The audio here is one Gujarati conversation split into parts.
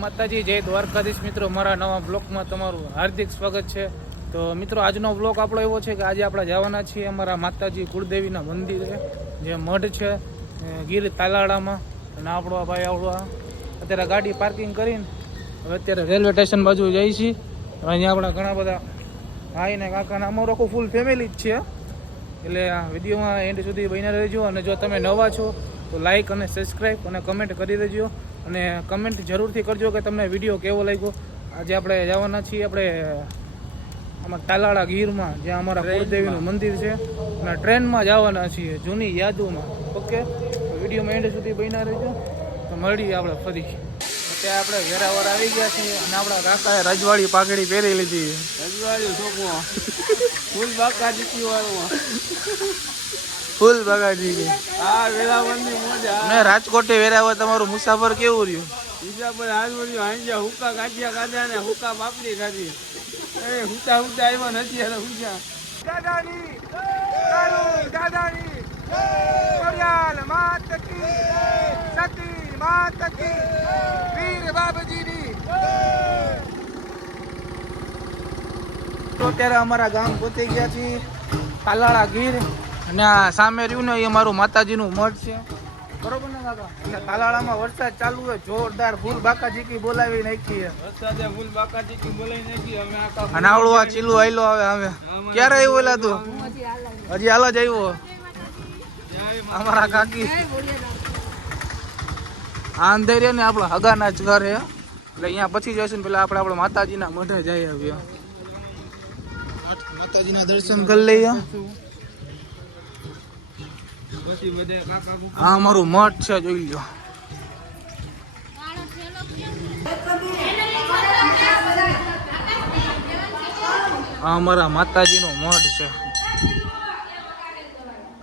માતાજી, જય દ્વારકાધીશ મિત્રો. મારા નવા બ્લોકમાં તમારું હાર્દિક સ્વાગત છે. તો મિત્રો, આજનો બ્લોક આપણો એવો છે કે આજે આપણે જવાના છીએ અમારા માતાજી કુળદેવીના મંદિરે, જે મઢ છે ગીર તાલાડામાં અને આપણો ભાઈ આવડો અત્યારે ગાડી પાર્કિંગ કરીને હવે અત્યારે રેલવે સ્ટેશન બાજુ જઈએ છીએ. અહીંયા આપણા ઘણા બધા ભાઈ ને કાકાને અમારું આખું ફૂલ ફેમિલી જ છે. એટલે આ વિડીયોમાં એન્ડ સુધી બન્યા રહેજો. અને જો તમે નવા છો, તો લાઇક અને સબસ્ક્રાઈબ અને કમેન્ટ કરી દેજો. અને કમેન્ટ જરૂરથી કરજો કે તમને વીડિયો કેવો લાગ્યો. આજે આપણે જવાના છીએ આપણે આમાં તાલાળા ગીરમાં જ્યાં અમારા કુળદેવીનું મંદિર છે. અને ટ્રેનમાં જવાના છીએ જૂની યાદોમાં. ઓકે? વિડીયોમાં એન્ડ સુધી બન્યા રહેજો. તો મળીએ આપણે ફરી. અત્યારે આપણે વેરાવર આવી ગયા છીએ અને આપણા કાકાએ રજવાડી પાઘડી પહેરી લીધી. રજવાડી છોકરો ફૂલ બાકા જીતી વાળું ફૂલ બગાડી ગઈ આ વેલાવળની મોજા ને રાજકોટે વેરાવળ તમારું મુસાફર કેવું રહ્યું? બીજા પર હાલ મળ્યો હાંજ્યા હુકા કાઢ્યા કાઢ્યા ને હુકા બાપડી ખાધી એ હુતા હુતા આવ્યા નથી એટલે હુજા. દાદાની દાદાની. કોરિયાલ માત કી સતી માત કી વીર બાબજીની તો અત્યારે અમારા ગામ પહોંચી ગયા છીએ કાલાળા ગીર. અને આ સામે રહ્યું ને એ અમારું માતાજીનું મઠ છે. બરોબર ને કાકા? અને તાલાળામાં વરસાદ ચાલુ હોય જોરદાર ફૂલ બાકાજી કી બોલાવી નાખી છે. વરસાદે ફૂલ બાકા જીતી બોલાઈ નાખી અમે અને આ ચીલું આયલો આવે હવે. ક્યારે આવ્યો એલા તું? હજી હાલ જ આવ્યો અમારા કાકી. આ અંધેરે ને આપણા હગાના જ ઘર હે એટલે અહીંયા પછી જઈશું ને પેલા આપણે આપણા માતાજીના મઢે જઈ આવ્યા માતાજીના દર્શન કરી લઈએ. આ અમારું મઠ છે જોઈ લો આ અમારા માતાજીનો મઠ છે.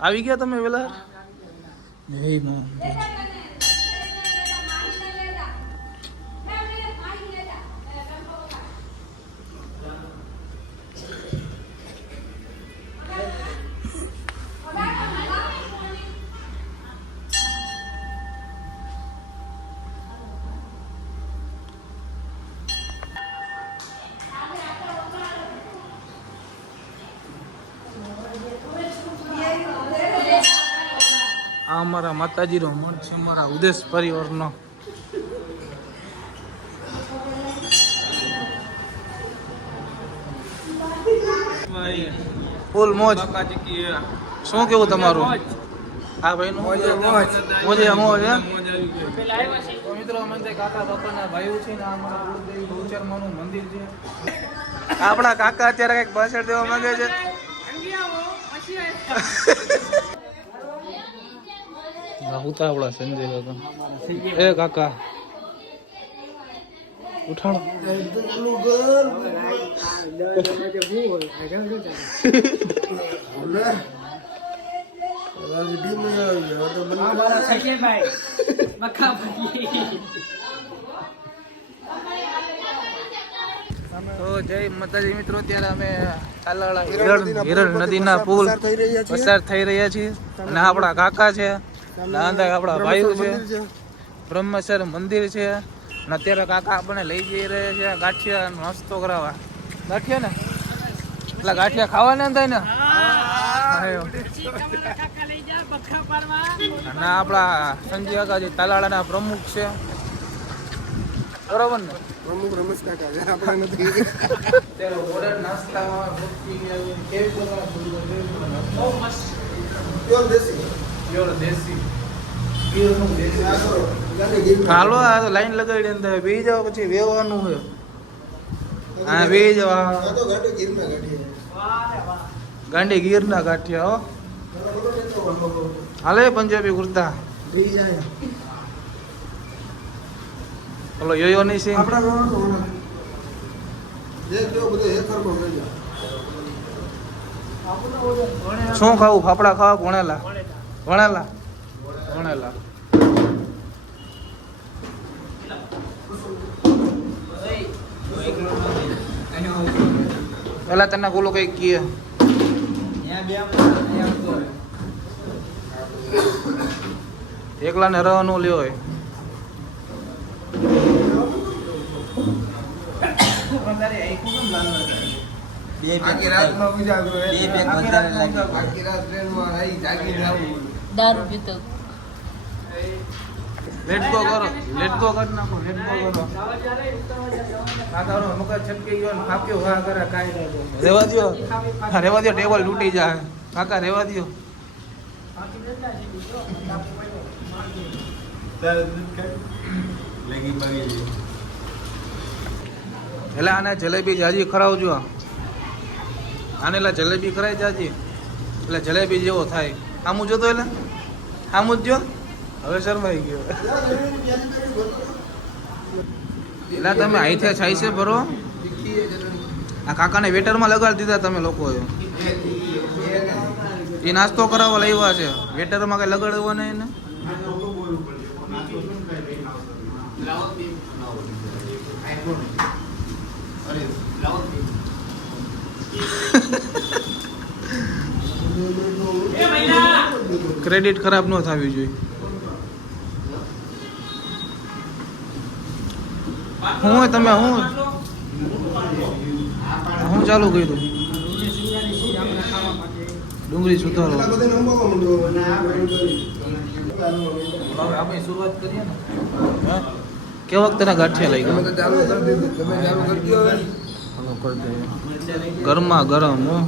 આવી ગયા તમે વેલા? જય માતાજી. આ અમારા માતાજીનો મઠ છે અમારા ઉદેશ પરિવારનો. ફૂલ મોજ. શું કેવું તમારું? હા ભાઈ નું મોજે મોજ. મોજે. મિત્રો અમે કાકા બાપાના ભાઈઓ છે ને આ અમારા ગૌચરમાનું મંદિર છે. આપણા કાકા અત્યારે કંઈક ભાષણ દેવા માંગે છે. ઉતાવળા સંજય કાકા એ કાકા. ઉઠાડો. તો જય માતાજી મિત્રો ત્યારે અમે કાલાળા હિરણ હિરણ નદીના પુલ પસાર થઈ રહ્યા છીએ. અને આપણા કાકા છે. અને આપણા ભાઈઓ છે. બ્રહ્મેશ્વર મંદિર છે. અને અત્યારે કાકા આપણને લઈ જઈ રહ્યા છે ગાંઠિયા નાસ્તો કરાવવા. ગાંઠિયા ને? એટલે ગાંઠિયા ખાવાના થાય ને. અને આપણા સંજય કાકાજી તાલાળાના પ્રમુખ છે. બરોબર ને? પ્રમુખ રમેશ કાકા છે આપણે નથી. ત્યારે ઓર્ડર નાસ્તામાં કેવી પ્રકારના સુવિધા કેવી પ્રકારના? બહુ મસ્ત. હાલો, આ તો લાઈન લગાડી અંદર બેહી જાવ પછી વેવાનું હોય. હા બેહી જવા ગાંડી ગાંડી ગીરના ગાંઠિયા, હો. હાલે પંજાબી કુર્તા. ઓલો યોયો નહીં સિંહ શું ખાવું? ફાફડા ખાવા ભણેલા વણેલા. વણેલા. પેલા તને બોલો કઈ કીએ એકલા ને રહેવાનું લ્યો હોય બે બે રાતમાં બીજા બે રાત ટ્રેનમાં જાગી જવું દારૂ પીતો. લેટ ગો કરો લેટ ગો કરી નાખો લેટ ગો કરો. કાકાનો મગજ છટકી ગયો ને ફાપ્યો ઘા કરે કાંઈ રેવા દ્યો. હા રેવા દ્યો ટેબલ તૂટી જાય. કાકા રેવા દ્યો. એટલે આને જલેબી જાજી ખરાવજો આને એટલે જલેબી ખરાય જાજી. એટલે જલેબી જેવો થાય. આમ જોતો એટલે? આમું જ. હવે શરમાઈ ગયો. એટલે તમે અહીંથી છાઈ છે ભરો આ કાકાને વેટરમાં લગાડી દીધા તમે લોકો એ નાસ્તો કરાવવા લાવ્યા છે. વેટરમાં કઈ લગાડવો નહીં ને? ક્રેડિટ ખરાબ ન થવી જોઈએ. હું તમે હું હું ચાલુ કર્યું? ડુંગળી સુધારો. આપણે શરૂઆત કરીએ ને. હે? કેવા વખતના ગાંઠિયા લઈ ગયા? ગરમા ગરમ હો.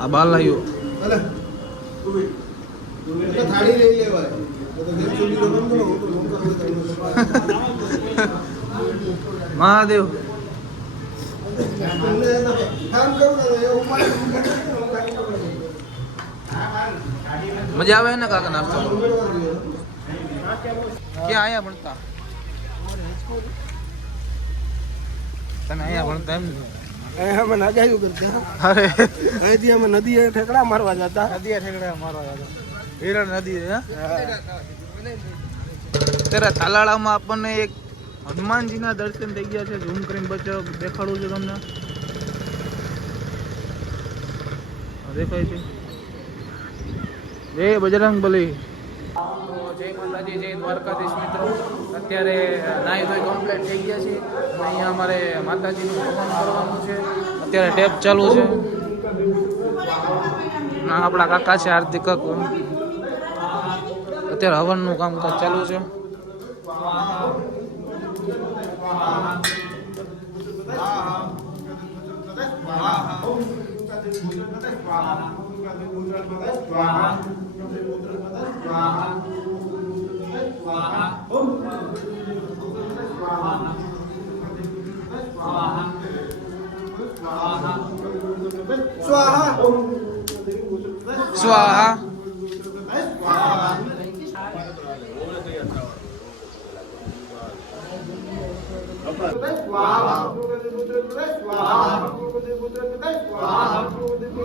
આ બાર લેવાય. મહાદેવ. મજા આવે ને કાકા નાસ્તો? ક્યાં આયા ભણતા? તને અહીંયા ભણતા એમ? અમે નાગાયું કરતા. અરે. અહીંથી અમે નદીએ ઠેકડા મારવા જતા. નદીએ ઠેકડા મારવા જતા. હિરણ નદી ત્યારે તાલાળામાં આપણને એક હનુમાનજીના દર્શન થઈ ગયા છે. ઝૂમ કરીને બચો દેખાડું છું તમને. દેખાય છે. જય બજરંગ બલી જય માતાજી, જય દ્વારકાધીશ મિત્રો. અત્યારે નાહી ધોઈ કમ્પ્લીટ થઈ ગયા છે અહીંયા અમારે માતાજીનું હવન કરવાનું છે. અત્યારે ટેપ ચાલુ છે. ના આપણા કાકા છે, હાર્દિક કાકુ. અત્યારે હવનનું કામકાજ ચાલુ છે. સ્વાહા સ્વાહા સ્વાહા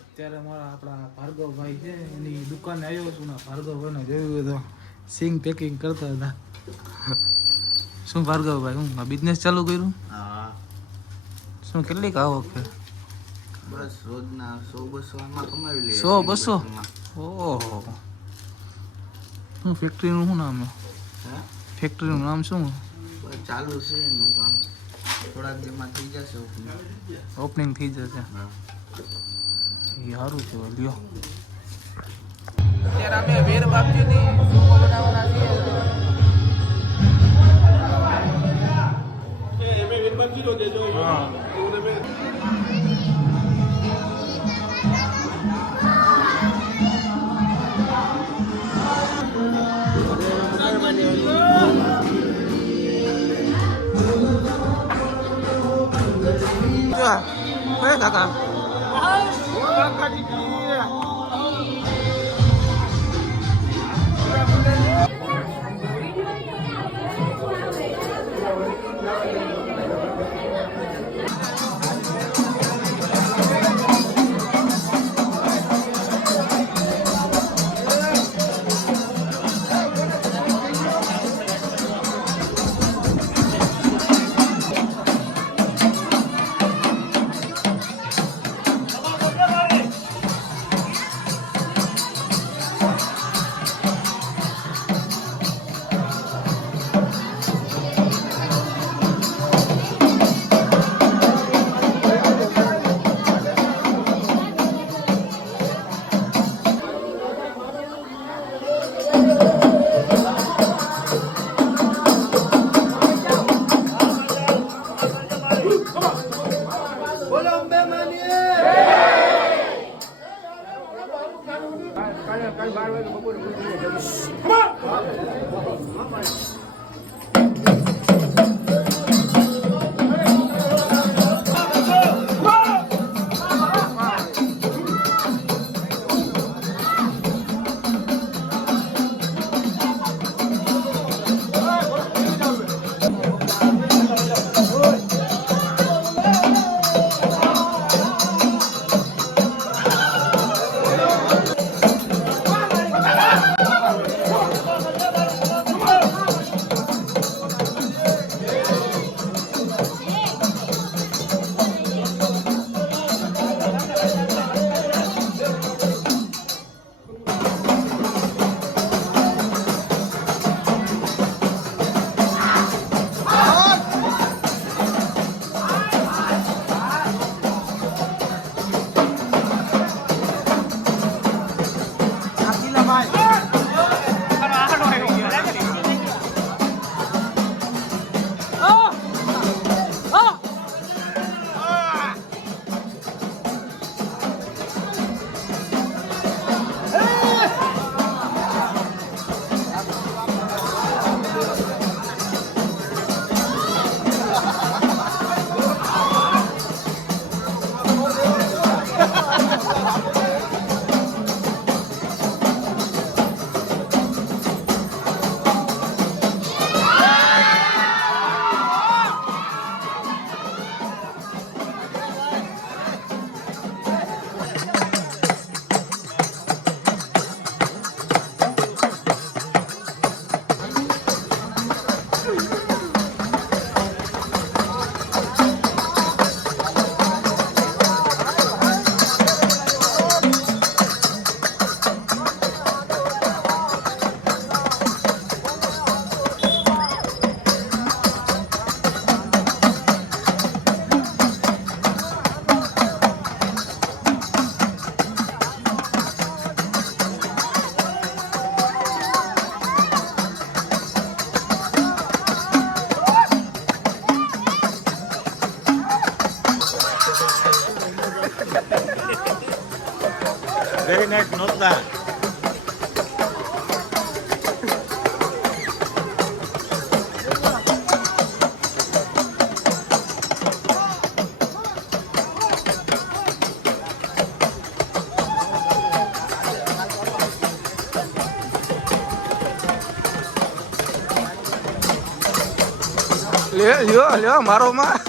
અત્યારે મારા આપણા ભાર્ગવભાઈ છે એની દુકાને આવ્યો છું ને ભાર્ગવભાઈને જોયું તો સિંગ પેકિંગ કરતા હતા. શું ભાર્ગવભાઈ હું બિઝનેસ ચાલુ કર્યું? હા. શું કેટલીક આવક છે? બસ રોજના સો બસો આમાં કમાવી લે સો બસો? ઓહો. શું ફેક્ટરીનું શું નામ ફેક્ટરીનું નામ શું? ચાલુ છે થોડાક દિવસમાં થઈ જશે ઓપનિંગ ઓપનિંગ થઈ જશે. એ સારું છે લ્યો. અત્યારે અમે વીર બાપજીની સુકો બનાવવાના છીએ. હા. જો, કયા કાકા કાલે લ્યો લ્યો મારો માં.